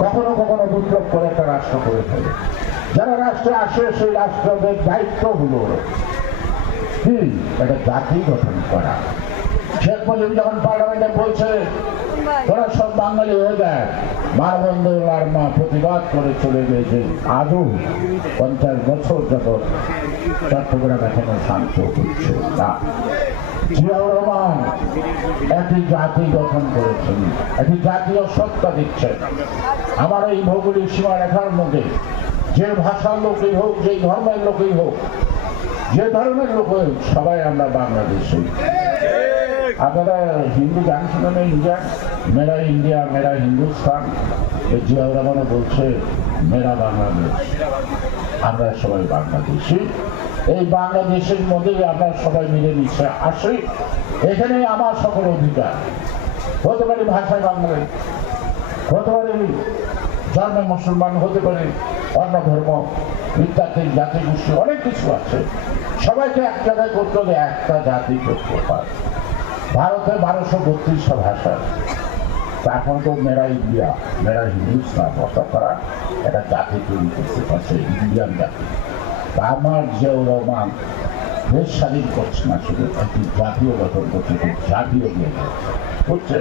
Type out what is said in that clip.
কখনো কখনো বিপ্লব করে একটা রাষ্ট্র করে ফেলে যারা রাষ্ট্রে আসে, সেই রাষ্ট্রদের দায়িত্ব হলো কি? একটা জাতি গঠন করা। শেখ মুজিব যখন পার্লামেন্টে বলছে ওরা সব বাঙালি হয়ে যায় মানবন্ধ লার্মা প্রতিবাদ করে চলে গেছে আজও পঞ্চাশ বছর যখন চট্টগ্রাম এখনও শান্ত হচ্ছে না। আমার এই ভৌগোলিক সীমারেখার মধ্যে যে ভাষার লোকই হোক, যে ধর্মের লোকই হোক, যে ধরনের লোক হোক, সবাই আমরা বাংলাদেশি। আপনারা হিন্দু গান শুনেন ইন্ডিয়া? মেরা ইন্ডিয়া, মেরা হিন্দুস্তান। জিয়াউর রহমানও বলছে, মেরা বাংলাদেশ। আমরা সবাই বাংলাদেশি। এই বাংলাদেশের মধ্যে আমরা সবাই মিলে মিশে আসি। এখানে আমার সকল অধিকার। হতে পারে ভাষায় বাঙালি, হতে পারে জন্মে মুসলমান, হতে পারে অন্য ধর্ম বিদ্যার্থী জাতি, গোষ্ঠী, অনেক কিছু আছে। সবাইকে এক জায়গায় করতে হলে একটা জাতি করতে হয়। ভারতে বারোশো বত্রিশটা ভাষা এখন তো মেরা ইন্ডিয়া, মেরা হিন্দুস্তান বসা করা একটা জাতি তৈরি করতে পারছে, ইন্ডিয়ান জাতি। আমার জিয়াউর রহমান দেশ স্বাধীন করছে না শুধু একটি জাতীয় গঠন করছে জাতীয় বুঝছে